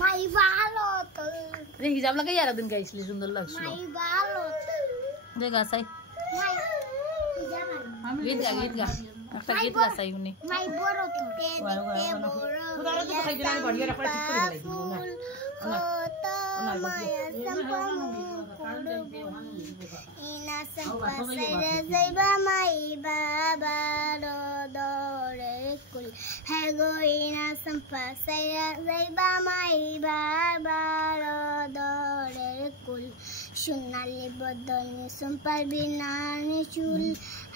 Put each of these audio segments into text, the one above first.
মাই ভালো তো রে হিজাব লাগাই আর দিন গাইছিলি সুন্দর লাগছিল মাই ভালো দে গাছাই মাই হিজাব গীত গা একটা গীত গাছাই উনি মাই বড় তো তে বড় তোরা তো খাই দিলাম বাড়িয়া রাখা ঠিক করে দিলাম না কত মায়া সম্পন্ন ইনা সম্পাসে যাইবা মাই বাবা দরে কুল হে গো ইনা সম্পাসে যাইবা মাই বাবা দরে কুল সোনালি বদন সম্পার বিনানি চুল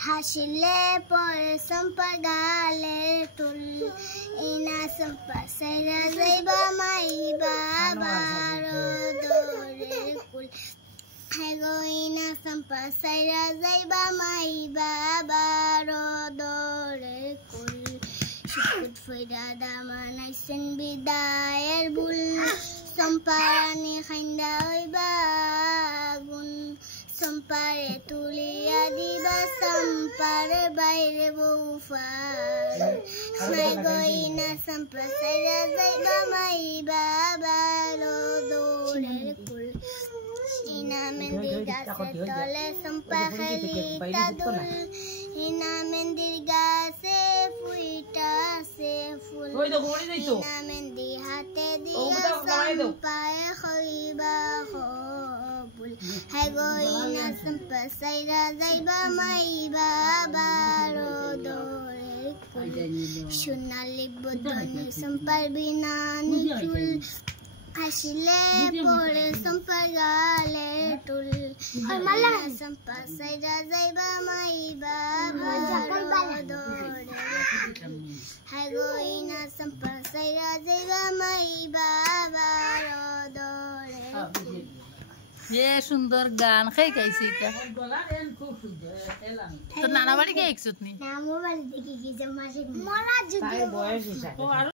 হাসিলে পরে সম্পার গালে তুল ইনা সম্পাসে যাইবা মাই বাবা দরে কুল হে গো ইনা সম্পাসে যাইবা মাই বাবা দরে কুল সুকুট ফইরা দামানাইছেন বিদায়ের বুল সম্পারানি খাইন্দা হইবা গুণ সম্পারে তুলিয়া দিবা সম্পারে বাইরে বউফার মাই গইনা সম্প্রসাইরা যাইবা মাই বাবার দৌড়ের কুল ইনা মেন্দির গাছের তলে সম্পা খেলিতা দুল ইনা মেন্দির গাছে ফুইটাছে ফুল ইনা মেন্দি হাতে দিয়া সম্পায় খইবা খবুল হে গইনা সম্প্রসাইরা যাইবা মাই বাবার দৌড়ের কুল সোনালি বদনে সম্পার বিনানি চুল হাসিলে পরে সম্পার গালে টুল সম্পাসাইরা যাইবা মাই বাবার দৌড়ের হে গইনা সম্পাসাইরা যাইবা মাই বাবার দৌড়ের এ সুন্দর গান খাই গাইছি এটা তো নানা বাড়ি কে একসুত নি না মোবাইল দেখি কি যে মাসে মরা যদি বয়স হিসাবে